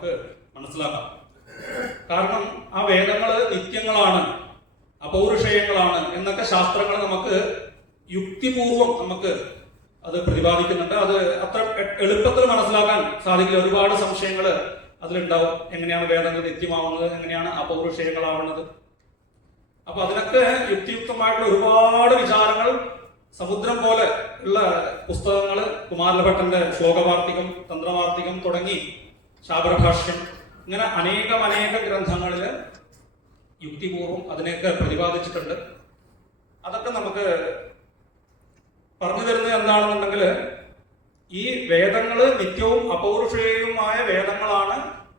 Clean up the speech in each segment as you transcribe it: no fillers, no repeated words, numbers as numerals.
നമുക്ക് മനസ്സിലാക്കാം. കാരണം ആ വേദങ്ങൾ നിത്യങ്ങളാണ്, അപൗരുഷേയങ്ങളാണ് എന്നൊക്കെ ശാസ്ത്രങ്ങൾ നമുക്ക് യുക്തിപൂർവം നമുക്ക് അത് പ്രതിപാദിക്കുന്നുണ്ട്. അത് അത്ര എളുപ്പത്തിൽ മനസ്സിലാക്കാൻ സാധിക്കില്ല. ഒരുപാട് സംശയങ്ങൾ അതിലുണ്ടാവും. എങ്ങനെയാണ് വേദങ്ങൾ നിത്യമാവുന്നത്, എങ്ങനെയാണ് അപൗരുഷേയങ്ങളാവുന്നത്? അപ്പൊ അതിനൊക്കെ യുക്തിയുക്തമായിട്ടുള്ള ഒരുപാട് വിചാരങ്ങൾ, സമുദ്രം പോലെ ഉള്ള പുസ്തകങ്ങൾ, കുമാരലഭട്ടന്റെ ശ്ലോകവാർത്തികം, തന്ത്രവാർത്തികം തുടങ്ങി ശാബരഭാഷ്യം, ഇങ്ങനെ അനേക ഗ്രന്ഥങ്ങളിൽ യുക്തിപൂർവം അതിനെയൊക്കെ പ്രതിപാദിച്ചിട്ടുണ്ട്. അതൊക്കെ നമുക്ക് പറഞ്ഞു തരുന്നത് എന്താണെന്നുണ്ടെങ്കിൽ, ഈ വേദങ്ങള് നിത്യവും അപൗരുഷേയവുമായ വേദങ്ങളാണ്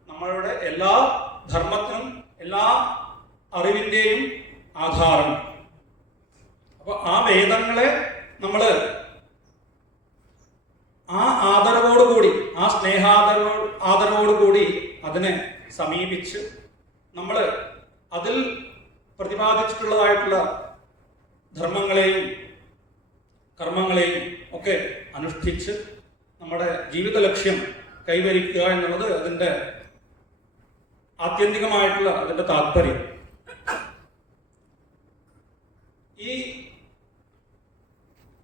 നമ്മളുടെ എല്ലാ ധർമ്മത്തിനും എല്ലാ അറിവിന്റെയും ആധാരം. അപ്പൊ ആ വേദങ്ങളെ നമ്മള് ആ ആദരവോടുകൂടി, ആ ആദരവോടുകൂടി അതിനെ സമീപിച്ച് നമ്മള് അതിൽ പ്രതിപാദിച്ചിട്ടുള്ളതായിട്ടുള്ള ധർമ്മങ്ങളെയും കർമ്മങ്ങളെയും ഒക്കെ അനുഷ്ഠിച്ച് നമ്മുടെ ജീവിത ലക്ഷ്യം കൈവരിക്കുക എന്നുള്ളത് അതിന്റെ ആത്യന്തികമായിട്ടുള്ള അതിന്റെ താല്പര്യം. ഈ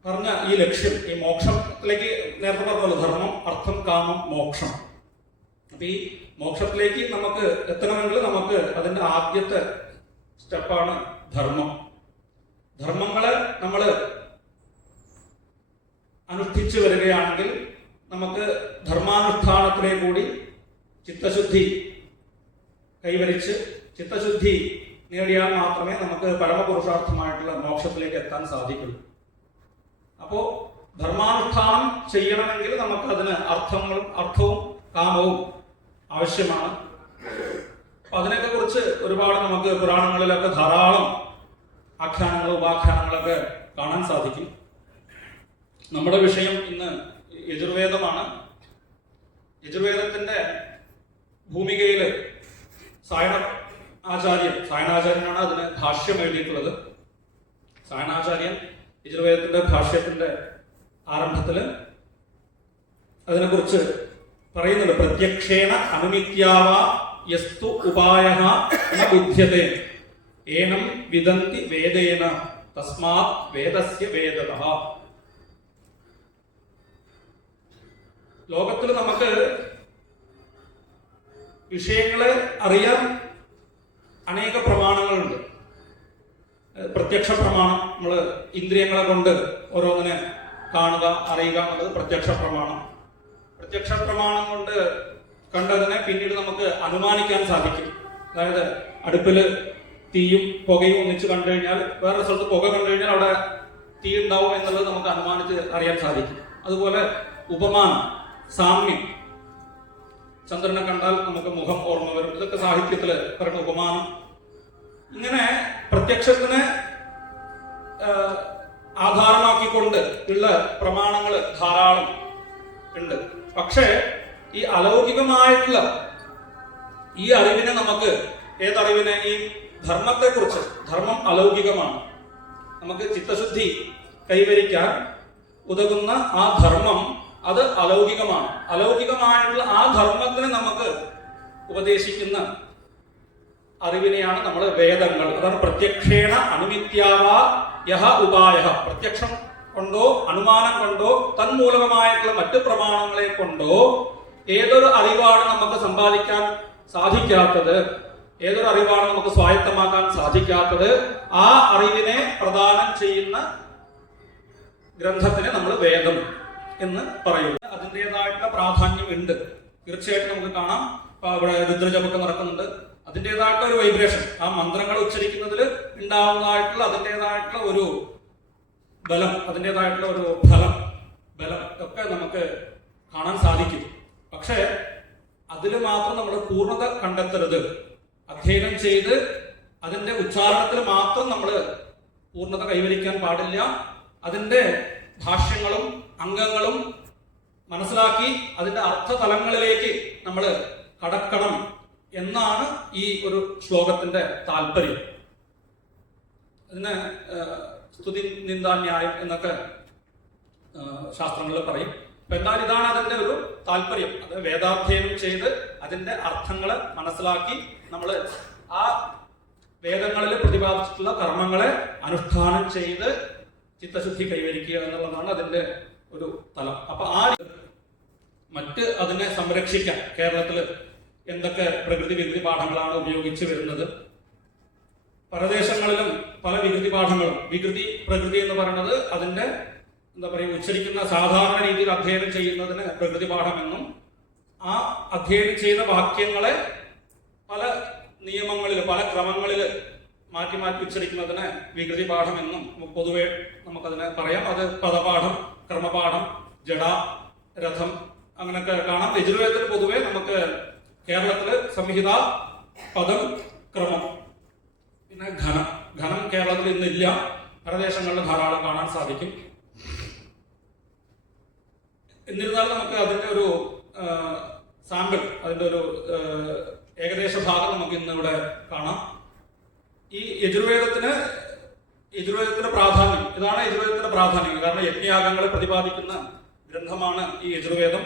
പറഞ്ഞ ഈ ലക്ഷ്യം, ഈ മോക്ഷത്തിലേക്ക് നേരത്തെ പറഞ്ഞല്ലോ, ധർമ്മം, അർത്ഥം, കാമം, മോക്ഷം. അപ്പൊ ഈ മോക്ഷത്തിലേക്ക് നമുക്ക് എത്തണമെങ്കിൽ നമുക്ക് അതിന്റെ ആദ്യത്തെ സ്റ്റെപ്പാണ് ധർമ്മം. ധർമ്മങ്ങളെ നമ്മള് അനുഷ്ഠിച്ചു വരികയാണെങ്കിൽ നമുക്ക് ധർമാനുഷ്ഠാനത്തിലെ കൂടി ചിത്തശുദ്ധി കൈവരിച്ച് ചിത്തശുദ്ധി നേടിയാൽ മാത്രമേ നമുക്ക് പരമപുരുഷാർത്ഥമായിട്ടുള്ള മോക്ഷത്തിലേക്ക് എത്താൻ സാധിക്കുള്ളൂ. അപ്പോ ധർമാനുഷ്ഠാനം ചെയ്യണമെങ്കിൽ നമുക്ക് അതിന് അർത്ഥവും കാമവും ആവശ്യമാണ്. അപ്പൊ അതിനൊക്കെ കുറിച്ച് ഒരുപാട് നമുക്ക് പുരാണങ്ങളിലൊക്കെ ധാരാളം ആഖ്യാനങ്ങളും ഉപാഖ്യാനങ്ങളൊക്കെ കാണാൻ സാധിക്കും. നമ്മുടെ വിഷയം ഇന്ന് യജുർവേദമാണ്. യജുർവേദത്തിന്റെ ഭൂമികയില് സായണാചാര്യനാണ് അതിന് ഭാഷ്യം എഴുതിയിട്ടുള്ളത്. സായണാചാര്യൻ യജുർവേദത്തിന്റെ ഭാഷ്യത്തിന്റെ ആരംഭത്തില് അതിനെക്കുറിച്ച് പറയുന്നുണ്ട്. പ്രത്യക്ഷേണ അനുമിത്യാവ യസ്തു ഉപായഃ ന ബുദ്ധ്യതേ ഏനം വിദന്തി വേദേന തസ്മാത് വേദസ്യ വേദതഃ. ലോകത്തിൽ നമുക്ക് വിഷയങ്ങളെ അറിയാൻ അനേക പ്രമാണങ്ങളുണ്ട്. പ്രത്യക്ഷ പ്രമാണം, നമ്മൾ ഇന്ദ്രിയങ്ങളെ കൊണ്ട് ഓരോന്നിനെ കാണുക, അറിയുക എന്നുള്ളത് പ്രത്യക്ഷ പ്രമാണം. പ്രത്യക്ഷ പ്രമാണം കൊണ്ട് കണ്ടതിനെ പിന്നീട് നമുക്ക് അനുമാനിക്കാൻ സാധിക്കും. അതായത് അടുപ്പില് തീയും പുകയും ഒന്നിച്ച് കണ്ടു കഴിഞ്ഞാൽ, വേറൊരു സ്ഥലത്ത് പുക കണ്ടു കഴിഞ്ഞാൽ അവിടെ തീ ഉണ്ടാവും എന്നുള്ളത് നമുക്ക് അനുമാനിച്ച് അറിയാൻ സാധിക്കും. അതുപോലെ ഉപമാനം, സാമ്യം, ചന്ദ്രനെ കണ്ടാൽ നമുക്ക് മുഖം ഓർമ്മ വരും. ഇതൊക്കെ സാഹിത്യത്തില് പറയുന്ന ഉപമാനം. ഇങ്ങനെ പ്രത്യക്ഷത്തിനെ ആധാരമാക്കിക്കൊണ്ട് ഉള്ള പ്രമാണങ്ങൾ ധാരാളം ഉണ്ട്. പക്ഷേ ഈ അലൗകികമായിട്ടുള്ള ഈ അറിവിനെ നമുക്ക്, ഏതറിവിനെ? ഈ ധർമ്മത്തെക്കുറിച്ച്. ധർമ്മം അലൗകികമാണ്. നമുക്ക് ചിത്തശുദ്ധി കൈവരിക്കാൻ ഉതകുന്ന ആ ധർമ്മം അത് അലൗകികമാണ്. അലൗകികമായിട്ടുള്ള ആ ധർമ്മത്തിന് നമുക്ക് ഉപദേശിക്കുന്ന അറിവിനെയാണ് നമ്മൾ വേദങ്ങൾ. അതാണ് പ്രത്യക്ഷേണ അനുമിത്യാവ യഹ ഉപായഃ. പ്രത്യക്ഷം കൊണ്ടോ അനുമാനം കൊണ്ടോ തന്മൂലകമായിട്ടുള്ള മറ്റു പ്രമാണങ്ങളെ കൊണ്ടോ ഏതൊരു അറിവാണ് നമുക്ക് സമ്പാദിക്കാൻ സാധിക്കാത്തത്, ഏതൊരു അറിവാണ് നമുക്ക് സ്വായത്തമാക്കാൻ സാധിക്കാത്തത്, ആ അറിവിനെ പ്രദാനം ചെയ്യുന്ന ഗ്രന്ഥത്തിനെ നമ്മൾ വേദം എന്ന് പറയുന്നു. അതിൻ്റെതായിട്ടുള്ള പ്രാധാന്യം ഉണ്ട്. തീർച്ചയായിട്ടും നമുക്ക് കാണാം. ഇപ്പൊ ഇവിടെ രുദ്രജപമൊക്കെ നടക്കുന്നുണ്ട്. അതിൻ്റെതായിട്ടുള്ള ഒരു വൈബ്രേഷൻ, ആ മന്ത്രങ്ങൾ ഉച്ചരിക്കുന്നതിൽ ഉണ്ടാവുന്നതായിട്ടുള്ള അതിൻ്റെതായിട്ടുള്ള ഒരു ബലം, അതിൻ്റെതായിട്ടുള്ള ഒരു ബലം ഒക്കെ നമുക്ക് കാണാൻ സാധിക്കും. പക്ഷേ അതിൽ മാത്രം നമ്മൾ പൂർണ്ണത കണ്ടെത്തരുത്. അധ്യയനം ചെയ്ത് അതിന്റെ ഉച്ചാരണത്തിൽ മാത്രം നമ്മൾ പൂർണ്ണത കൈവരിക്കാൻ പാടില്ല. അതിന്റെ ഭാഷ്യങ്ങളും അംഗങ്ങളും മനസ്സിലാക്കി അതിന്റെ അർത്ഥതലങ്ങളിലേക്ക് നമ്മൾ കടക്കണം എന്നാണ് ഈ ഒരു ശ്ലോകത്തിന്റെ താല്പര്യം. അതിന് സ്തുതി നിന്ദാന്യായം എന്നൊക്കെ ശാസ്ത്രങ്ങളിൽ പറയും. അപ്പൊ എന്നാൽ ഇതാണ് അതിന്റെ ഒരു താല്പര്യം. അത് വേദാധ്യയനം ചെയ്ത് അതിന്റെ അർത്ഥങ്ങളെ മനസ്സിലാക്കി നമ്മൾ ആ വേദങ്ങളിൽ പ്രതിപാദിച്ചിട്ടുള്ള കർമ്മങ്ങളെ അനുഷ്ഠാനം ചെയ്ത് ചിത്തശുദ്ധി കൈവരിക്കുക എന്നുള്ളതാണ് അതിന്റെ ഒരു തലം. അപ്പൊ ആ മറ്റ് അതിനെ സംരക്ഷിക്കാൻ കേരളത്തിൽ എന്തൊക്കെ പ്രകൃതി വികൃതി പാഠങ്ങളാണ് ഉപയോഗിച്ച് വരുന്നത്? പരദേശങ്ങളിലും പല വികൃതി പാഠങ്ങളും, വികൃതി പ്രകൃതി എന്ന് പറയുന്നത് അതിന്റെ എന്താ പറയുക, ഉച്ചരിക്കുന്ന സാധാരണ രീതിയിൽ അധ്യയനം ചെയ്യുന്നതിന് പ്രകൃതി പാഠമെന്നും, ആ അധ്യയനം ചെയ്ത വാക്യങ്ങളെ പല നിയമങ്ങളിൽ പല ക്രമങ്ങളിൽ മാറ്റി മാറ്റി ഉച്ചരിക്കുന്നതിന് വികൃതി പാഠമെന്നും പൊതുവെ നമുക്കതിനെ പറയാം. അത് പദപാഠം, ക്രമപാഠം, ജഡ, രഥം അങ്ങനെയൊക്കെ കാണാം. യജുർവേദത്തിൽ പൊതുവെ നമുക്ക് കേരളത്തില് സംഹിത, പദം, ക്രമം, പിന്നെ ഘനം കേരളത്തിൽ ഇന്നില്ല, പരദേശങ്ങളിൽ ധാരാളം കാണാൻ സാധിക്കും. എന്നിരുന്നാലും നമുക്ക് അതിന്റെ ഒരു സാമ്പിൾ, അതിന്റെ ഒരു ഏകദേശ ഭാഗം നമുക്ക് ഇന്നിവിടെ കാണാം. ഈ യജുർവേദത്തിന്റെ പ്രാധാന്യം, ഇതാണ് യജുർവേദത്തിന്റെ പ്രാധാന്യം. കാരണം യജ്ഞയാഗങ്ങളെ പ്രതിപാദിക്കുന്ന ഗ്രന്ഥമാണ് ഈ യജുർവേദം.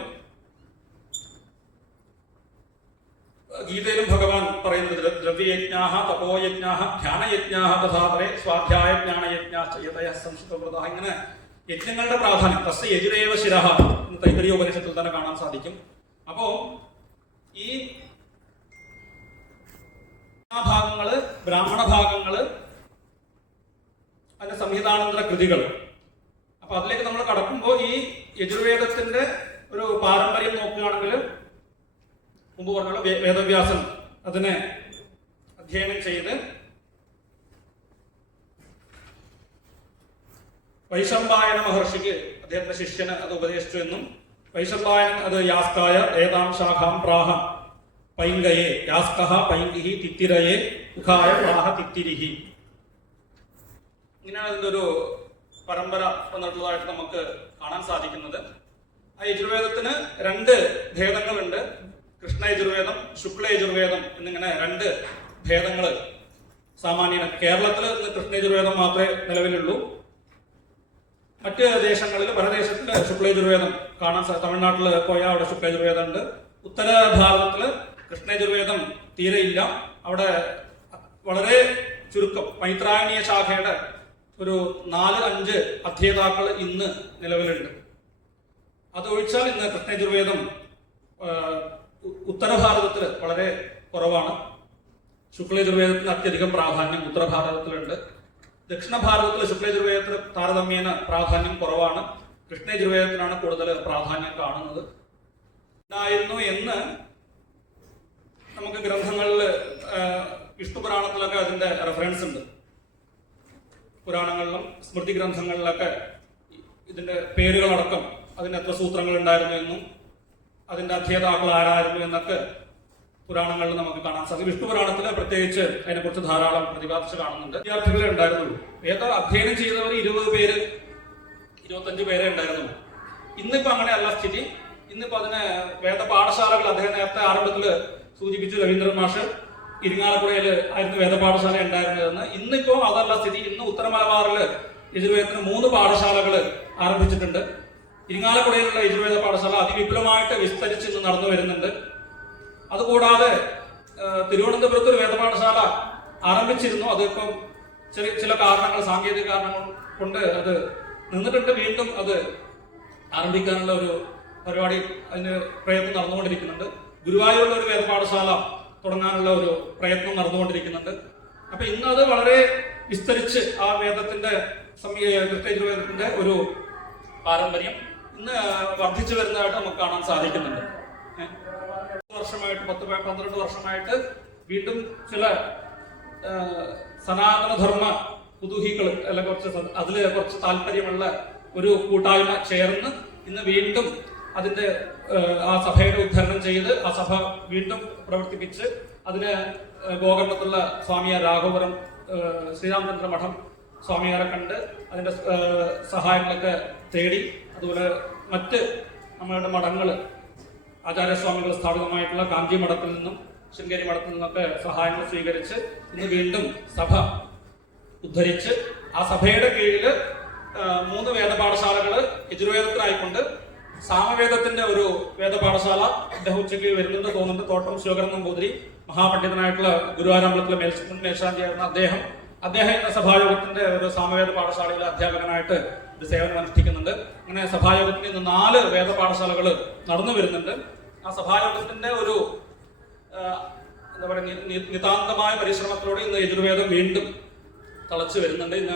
ഗീതയിലും ഭഗവാൻ പറയുന്നത് ദ്രവ്യയജ്ഞാഹ, തപോയജ്ഞാഹ, ധ്യാനയജ്ഞാഹ തഥാപരേ സ്വാധ്യായ ജ്ഞാനയജ്ഞാചയതയ സംസ്കൃതവൃത. ഇങ്ങനെ യജ്ഞങ്ങളുടെ പ്രാധാന്യം തസ്യ യജുരേവ ശിരഃ എന്ന് തൈത്തരീയോപനിഷത്തിൽ തന്നെ കാണാൻ സാധിക്കും. അപ്പോ ഈ ഭാഗങ്ങള്, ബ്രാഹ്മണ ഭാഗങ്ങള്, അതിന്റെ സംഹിതാനന്തര കൃതികൾ. അപ്പൊ അതിലേക്ക് നമ്മൾ കടക്കുമ്പോൾ ഈ യജുർവേദത്തിന്റെ ഒരു പാരമ്പര്യം നോക്കുകയാണെങ്കിൽ മുമ്പ് പറഞ്ഞ വേദവ്യാസൻ അതിനെ അധ്യയനം ചെയ്ത് വൈശമ്പായന മഹർഷിക്ക് അദ്ദേഹത്തിന്റെ ശിഷ്യന് അത് ഉപദേശിച്ചു എന്നും, വൈശമ്പായനൻ അത് യാസ്കായ ഏതാം ശാഖാം പ്രാഹ പൈങ്കയെ യാസ്കഹ പൈങ്കിഹി തിത്തിരയെ ഉഖായ പ്രാഹ തിത്തിരിഹി. ഇങ്ങനെയാണ് അതിന്റെ ഒരു പരമ്പര എന്നുള്ളതായിട്ട് നമുക്ക് കാണാൻ സാധിക്കുന്നത്. ആ യജുർവേദത്തിന് രണ്ട് ഭേദങ്ങളുണ്ട്. കൃഷ്ണ യജുർവേദം, ശുക്ല യജുർവേദം എന്നിങ്ങനെ രണ്ട് ഭേദങ്ങൾ സാമാന്യന കേരളത്തിൽ കൃഷ്ണ യജുർവേദം മാത്രമേ നിലവിലുള്ളൂ. മറ്റ് ദേശങ്ങളിൽ, പരദേശത്തില് ശുക്ല യജുർവേദം കാണാൻ തമിഴ്നാട്ടിൽ പോയാൽ അവിടെ ശുക്ല യജുർവേദം ഉണ്ട്. ഉത്തര ഭാരതത്തില് കൃഷ്ണ യജുർവേദം തീരെ ഇല്ല. അവിടെ വളരെ ചുരുക്കം മൈത്രായണീയ ശാഖയുടെ ഒരു 4-5 അധ്യേതാക്കൾ ഇന്ന് നിലവിലുണ്ട്. അതൊഴിച്ചാൽ ഇന്ന് കൃഷ്ണ യജുർവേദം ഉത്തരഭാരതത്തിൽ വളരെ കുറവാണ്. ശുക്ലയജുർവേദത്തിന് അത്യധികം പ്രാധാന്യം ഉത്തരഭാരതത്തിലുണ്ട്. ദക്ഷിണ ഭാരതത്തിൽ ശുക്ലയജുർവേദത്തിന് താരതമ്യേന പ്രാധാന്യം കുറവാണ്. കൃഷ്ണയജുർവേദത്തിനാണ് കൂടുതൽ പ്രാധാന്യം കാണുന്നത്. ഉണ്ടായിരുന്നു എന്ന് നമുക്ക് ഗ്രന്ഥങ്ങളിൽ, വിഷ്ണു പുരാണത്തിലൊക്കെ അതിന്റെ റെഫറൻസ് ഉണ്ട്. പുരാണങ്ങളിലും സ്മൃതി ഗ്രന്ഥങ്ങളിലൊക്കെ ഇതിന്റെ പേരുകളടക്കം അതിന് എത്ര സൂത്രങ്ങൾ ഉണ്ടായിരുന്നു എന്നും അതിന്റെ അധ്യേതാക്കൾ ആരായിരുന്നു എന്നൊക്കെ പുരാണങ്ങളിൽ നമുക്ക് കാണാൻ സാധിക്കും. വിഷ്ണു പുരാണത്തിൽ പ്രത്യേകിച്ച് അതിനെക്കുറിച്ച് ധാരാളം പ്രതിപാദിച്ച് കാണുന്നുണ്ട്. വിദ്യാർത്ഥികളെ ഉണ്ടായിരുന്നുള്ളൂ. വേദ അധ്യയനം ചെയ്തവർ 20 പേര്, 25 പേരെ ഉണ്ടായിരുന്നുള്ളൂ. ഇന്നിപ്പോ അങ്ങനെയല്ല സ്ഥിതി. ഇന്നിപ്പോ അതിന് വേദ പാഠശാലകൾ, അദ്ദേഹം നേരത്തെ ആരംഭത്തിൽ സൂചിപ്പിച്ചു, രവീന്ദ്രൻ മാഷ് ഇരിങ്ങാലക്കുടയിൽ ആയിരുന്നു വേദ പാഠശാല ഉണ്ടായിരുന്നതെന്ന്. ഇന്നിപ്പോ അതല്ല സ്ഥിതി. ഇന്ന് ഉത്തര മലബാറില് യജുർവേദത്തിന് 3 പാഠശാലകൾ ആരംഭിച്ചിട്ടുണ്ട്. ഇരിങ്ങാലക്കുടയിലുള്ള യജുർവേദ പാഠശാല അതിവിപുലമായിട്ട് വിസ്തരിച്ച് ഇന്ന് നടന്നു വരുന്നുണ്ട്. അതുകൂടാതെ തിരുവനന്തപുരത്ത് ഒരു വേദപാഠശാല ആരംഭിച്ചിരുന്നു. അതിപ്പം ചില കാരണങ്ങൾ, സാങ്കേതിക കാരണങ്ങൾ കൊണ്ട് അത് നിന്നിട്ടുണ്ട്. വീണ്ടും അത് ആരംഭിക്കാനുള്ള ഒരു പരിപാടി, അതിന് പ്രയത്നം നടന്നുകൊണ്ടിരിക്കുന്നുണ്ട്. ഗുരുവായൂരിലുള്ള ഒരു വേദപാഠശാല തുടങ്ങാനുള്ള ഒരു പ്രയത്നം നടന്നുകൊണ്ടിരിക്കുന്നുണ്ട്. അപ്പൊ ഇന്ന് അത് വളരെ വിസ്തരിച്ച് ആ വേദത്തിന്റെ കൃഷ്ണയജുർവേദത്തിന്റെ ഒരു പാരമ്പര്യം ഇന്ന് വർദ്ധിച്ചു വരുന്നതായിട്ട് നമുക്ക് കാണാൻ സാധിക്കുന്നുണ്ട്. വർഷമായിട്ട് 10-12 വർഷമായിട്ട് വീണ്ടും ചില സനാതനധർമ്മ കുതൂഹികൾ അല്ല അതില് കുറച്ച് താല്പര്യമുള്ള ഒരു കൂട്ടായ്മ ചേർന്ന് ഇന്ന് വീണ്ടും അതിന്റെ ആ സഭയുടെ ഉദ്ഘാടനം ചെയ്ത് ആ സഭ വീണ്ടും പ്രവർത്തിപ്പിച്ച് അതിന് ഗോകർണത്തുള്ള സ്വാമിയാർ രാഘവപുരം ശ്രീരാമചന്ദ്ര മഠം സ്വാമിയാരെ കണ്ട് അതിന്റെ സഹായങ്ങളൊക്കെ തേടി, അതുപോലെ മറ്റ് നമ്മളുടെ മഠങ്ങള് ആചാര്യസ്വാമികൾ സ്ഥാപിതമായിട്ടുള്ള കാഞ്ചി മഠത്തിൽ നിന്നും ശൃംഗേരി മഠത്തിൽ നിന്നൊക്കെ സഹായങ്ങൾ സ്വീകരിച്ച് ഇന്ന് വീണ്ടും സഭ ഉദ്ധരിച്ച് ആ സഭയുടെ കീഴിൽ 3 വേദപാഠശാലകൾ യജുർവേദത്തിനായിക്കൊണ്ട് സാമവേദത്തിന്റെ ഒരു വേദപാഠശാല അദ്ദേഹം ഉച്ചയ്ക്ക് വരുന്നുണ്ട് തോന്നുന്നുണ്ട്. തോട്ടം ശിവകരൻ നമ്പൂതിരി, മഹാപണ്ഡിതനായിട്ടുള്ള ഗുരുവായൂരമ്പലത്തിലെ മുൻ മേൽശാന്തിയായിരുന്ന അദ്ദേഹം ഇന്ന് സഭായോഗത്തിന്റെ ഒരു സാമവേദ പാഠശാലയിലെ അധ്യാപകനായിട്ട് ഇത് സേവനം അനുഷ്ഠിക്കുന്നുണ്ട്. അങ്ങനെ സഭായോഗത്തിന് ഇന്ന് 4 വേദപാഠശാലകൾ നടന്നു വരുന്നുണ്ട്. ആ സഭായോഗത്തിന്റെ ഒരു എന്താ പറയുക നിതാന്തമായ പരിശ്രമത്തിലൂടെ ഇന്ന് യജുർവേദം വീണ്ടും തളച്ചു വരുന്നുണ്ട്. ഇന്ന്